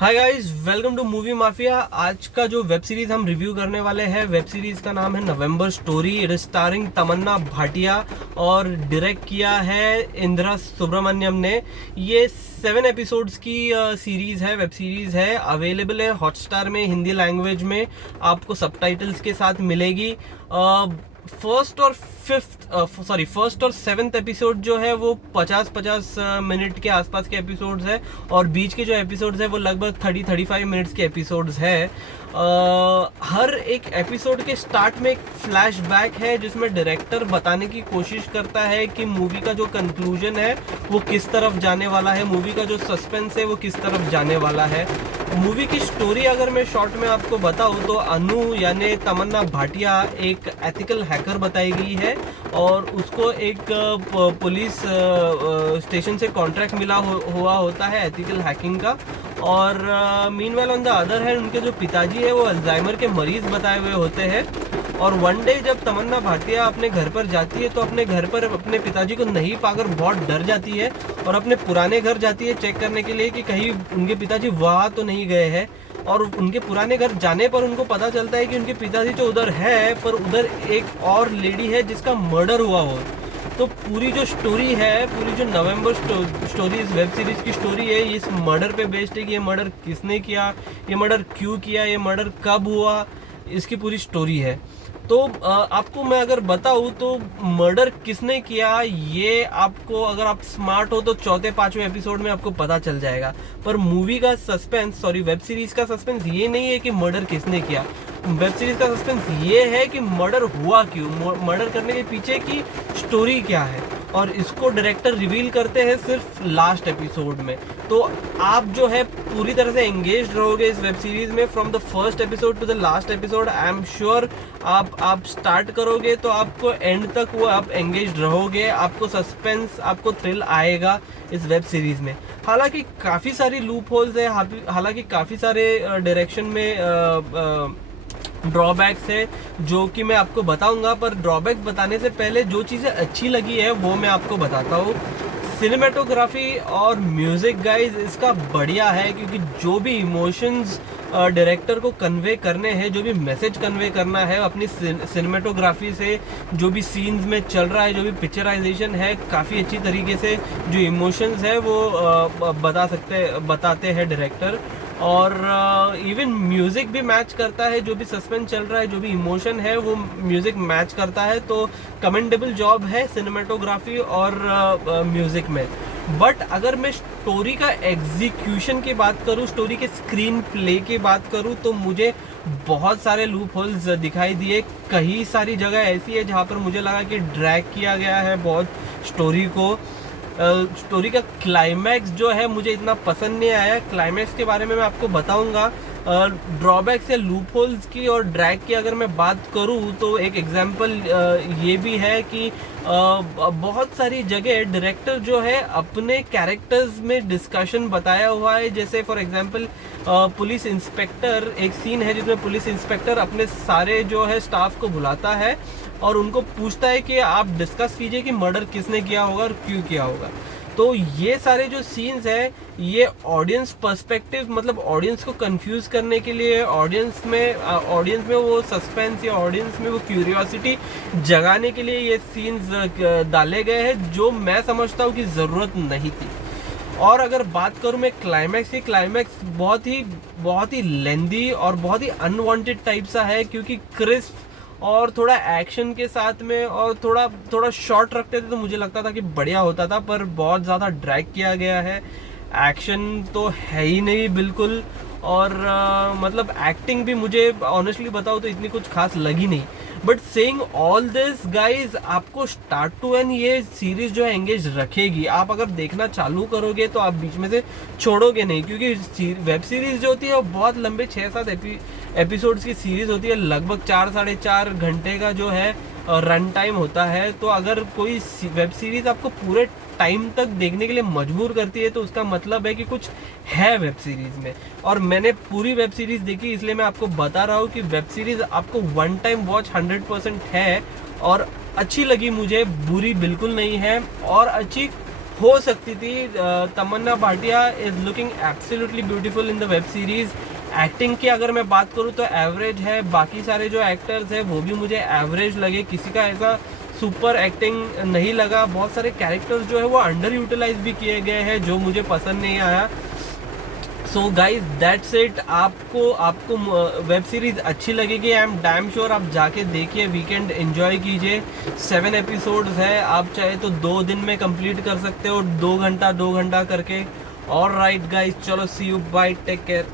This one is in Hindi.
Hi guys, welcome to Movie Mafia. आज का जो वेब सीरीज हम रिव्यू करने वाले हैं, वेब सीरीज का नाम है नवंबर स्टोरी। इट इज स्टारिंग तमन्ना भाटिया और डायरेक्ट किया है इंदिरा सुब्रमण्यम ने। ये 7 एपिसोड्स की सीरीज है, वेब सीरीज है। अवेलेबल है हॉटस्टार में, हिंदी लैंग्वेज में, आपको सबटाइटल्स के साथ मिलेगी। फर्स्ट और 7th एपिसोड जो है वो 50 मिनट के आसपास के एपिसोड्स है, और बीच के जो एपिसोड्स है वो लगभग 30-35 मिनट्स के एपिसोड्स है। हर एक एपिसोड के स्टार्ट में एक फ्लैशबैक है जिसमें डायरेक्टर बताने की कोशिश करता है कि मूवी का जो कंक्लूजन है वो किस तरफ जाने वाला है, मूवी का जो सस्पेंस है वो किस तरफ जाने वाला है। मूवी की स्टोरी अगर मैं शॉर्ट में आपको बताऊं तो अनु यानी तमन्ना भाटिया एक एथिकल हैकर बताई गई है, और उसको एक पुलिस स्टेशन से कॉन्ट्रैक्ट मिला हुआ होता है एथिकल हैकिंग का। और meanwhile on the other hand उनके जो पिताजी है वो अल्जाइमर के मरीज बताए हुए होते हैं। और वन डे जब तमन्ना भाटिया अपने घर पर जाती है तो अपने घर पर अपने पिताजी को नहीं पाकर बहुत डर जाती है, और अपने पुराने घर जाती है चेक करने के लिए कि कहीं उनके पिताजी वहाँ तो नहीं गए हैं। और उनके पुराने घर जाने पर उनको पता चलता है कि उनके पिताजी तो उधर है, पर उधर एक और लेडी है जिसका मर्डर हुआ हो। तो पूरी जो स्टोरी है, पूरी जो नवंबर स्टोरी इस वेब सीरीज की स्टोरी है, इस मर्डर पे बेस्ड है कि ये मर्डर किसने किया, ये मर्डर क्यों किया, ये मर्डर कब हुआ, इसकी पूरी स्टोरी है। तो आपको मैं अगर बताऊं तो मर्डर किसने किया ये आपको, अगर आप स्मार्ट हो तो 4-5वें एपिसोड में आपको पता चल जाएगा। पर मूवी का सस्पेंस, वेब सीरीज का सस्पेंस ये नहीं है कि मर्डर किसने किया। वेब सीरीज का सस्पेंस ये है कि मर्डर हुआ क्यों, मर्डर करने के पीछे की स्टोरी क्या है, और इसको डायरेक्टर रिवील करते हैं सिर्फ लास्ट एपिसोड में। तो आप जो है पूरी तरह से एंगेज रहोगे इस वेब सीरीज में, from the first episode to the last episode. I am sure आप स्टार्ट करोगे तो आपको एंड तक वो आप एंगेज रहोगे, आपको सस्पेंस, आपको थ्रिल आएगा इस वेब सीरीज में। हालांकि काफ़ी सारी लूप होल्स है, हालांकि काफ़ी सारे डायरेक्शन में ड्रॉबैक्स है जो कि मैं आपको बताऊंगा। पर ड्रॉबैक्स बताने से पहले जो चीज़ें अच्छी लगी है वो मैं आपको बताता हूँ। सिनेमेटोग्राफी और म्यूज़िक गाइज इसका बढ़िया है, क्योंकि जो भी इमोशंस डायरेक्टर को कन्वे करने हैं, जो भी मैसेज कन्वे करना है अपनी सिनेमेटोग्राफी से, जो भी सीन्स में चल रहा है, जो भी पिक्चराइजेशन है, काफ़ी अच्छी तरीके से जो इमोशंस है वो बताते हैं डायरेक्टर। और इवन म्यूज़िक भी मैच करता है, जो भी सस्पेंस चल रहा है, जो भी इमोशन है वो म्यूज़िक मैच करता है। तो कमेंडेबल जॉब है सिनेमेटोग्राफी और म्यूज़िक में। बट अगर मैं स्टोरी का एग्जीक्यूशन की बात करूँ, स्टोरी के स्क्रीन प्ले की बात करूँ, तो मुझे बहुत सारे लूप होल्स दिखाई दिए। कई सारी जगह ऐसी है जहाँ पर मुझे लगा कि ड्रैग किया गया है बहुत स्टोरी को। स्टोरी का क्लाइमैक्स जो है मुझे इतना पसंद नहीं आया। क्लाइमैक्स के बारे में मैं आपको बताऊंगा। ड्रॉबैक्स या लूप होल्स की और ड्रैग की अगर मैं बात करूं तो एक एग्जांपल ये भी है कि बहुत सारी जगह डायरेक्टर जो है अपने कैरेक्टर्स में डिस्कशन बताया हुआ है। जैसे फॉर एग्जांपल पुलिस इंस्पेक्टर, एक सीन है जिसमें पुलिस इंस्पेक्टर अपने सारे जो है स्टाफ को बुलाता है और उनको पूछता है कि आप डिस्कस कीजिए कि मर्डर किसने किया होगा और क्यों किया होगा। तो ये सारे जो सीन्स है ये ऑडियंस पर्सपेक्टिव, मतलब ऑडियंस को कंफ्यूज करने के लिए, ऑडियंस में वो सस्पेंस या ऑडियंस में वो क्यूरियोसिटी जगाने के लिए ये सीन्स डाले गए हैं, जो मैं समझता हूँ कि ज़रूरत नहीं थी। और अगर बात करूँ मैं क्लाइमैक्स की, क्लाइमैक्स बहुत ही लेंदी और बहुत ही अनवांटेड टाइप सा है, क्योंकि क्रिस्प और थोड़ा एक्शन के साथ में और थोड़ा शॉर्ट रखते थे तो मुझे लगता था कि बढ़िया होता था, पर बहुत ज़्यादा ड्रैग किया गया है। एक्शन तो है ही नहीं बिल्कुल, और मतलब एक्टिंग भी मुझे ऑनेस्टली बताओ तो इतनी कुछ खास लगी नहीं। But saying all this guys, आपको स्टार्ट टू एंड ये सीरीज जो है एंगेज रखेगी। आप अगर देखना चालू करोगे तो आप बीच में से छोड़ोगे नहीं, क्योंकि वेब सीरीज जो होती है वो बहुत लंबे 6-7 एपिसोड्स की सीरीज होती है। लगभग 4-4.5 घंटे का जो है रन टाइम होता है। तो अगर कोई वेब सीरीज आपको पूरे टाइम तक देखने के लिए मजबूर करती है तो उसका मतलब है कि कुछ है वेब सीरीज में। और मैंने पूरी वेब सीरीज देखी, इसलिए मैं आपको बता रहा हूँ कि वेब सीरीज आपको वन टाइम वॉच 100% है, और अच्छी लगी मुझे, बुरी बिल्कुल नहीं है। और अच्छी हो सकती थी। Tamannaah Bhatia is looking absolutely beautiful in the web series. Acting की अगर मैं बात करूँ तो एवरेज है, बाकी सारे जो एक्टर्स हैं वो भी मुझे एवरेज लगे, किसी का ऐसा सुपर एक्टिंग नहीं लगा। बहुत सारे कैरेक्टर्स जो है वो अंडर यूटिलाइज भी किए गए हैं जो मुझे पसंद नहीं आया। So guys that's it. आपको वेब सीरीज अच्छी लगेगी, आई एम डैम श्योर। आप जाके देखिए, वीकेंड एंजॉय कीजिए। 7 एपिसोड्स है, आप चाहे तो 2 दिन में कंप्लीट कर सकते हो, 2 घंटा करके। ऑल राइट गाइज, चलो सी यू, बाय, टेक केयर।